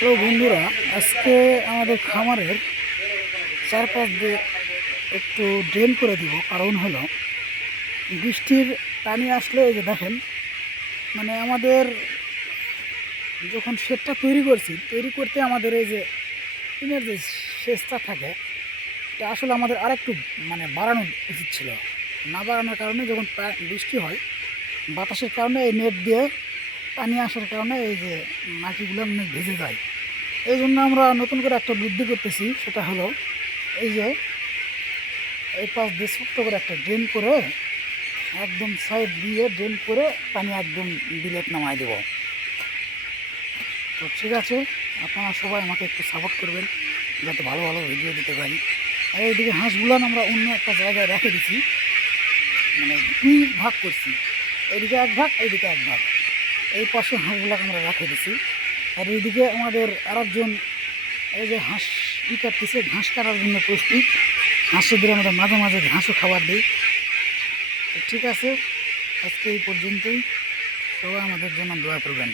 তো বন্ধুরা, আজকে আমাদের খামারের চারপাশ দিয়ে একটু ড্রেন করে দিব। কারণ হলো বৃষ্টির পানি আসলে এই যে দেখেন, মানে আমাদের যখন শেডটা তৈরি করতে আমাদের এই যে টিনের যে সেচটা থাকে, এটা আসলে আমাদের আরেকটু মানে বাড়ানো উচিত ছিল। না বাড়ানোর কারণে যখন বৃষ্টি হয়, বাতাসের কারণে এই নেট দিয়ে পানি আসার কারণে এই যে মাটিগুলো অনেক ভেজে যায়। এই জন্য আমরা নতুন করে একটা বুদ্ধি করতেছি, সেটা হলো এই যে এই পাশ দিয়ে ছোট্ট করে একটা ড্রেন করে, একদম সাইড দিয়ে ড্রেন করে পানি একদম বিলেত নামাই দেব। তো ঠিক আছে, আপনারা সবাই আমাকে একটু সাপোর্ট করবেন যাতে ভালো ভালো ভিডিও দিতে পারি। আর এইদিকে হাঁসগুলো আমরা অন্য একটা জায়গায় রেখে দিচ্ছি, মানে দুই ভাগ করছি, এইদিকে এক ভাগ এইদিকে এক ভাগ। এই পাশে হাঁসগুলোকে আমরা রেখে দিচ্ছি। আর এইদিকে আমাদের আরেকজন এই যে হাঁস কাটতেছে, ঘাস কাটার জন্য প্রস্তুত। হাঁসদের আমরা মাঝে মাঝে ঘাসও খাবার দিই। ঠিক আছে, আজকে এই পর্যন্তই। সবাই আমাদের জন্য দোয়া করবেন।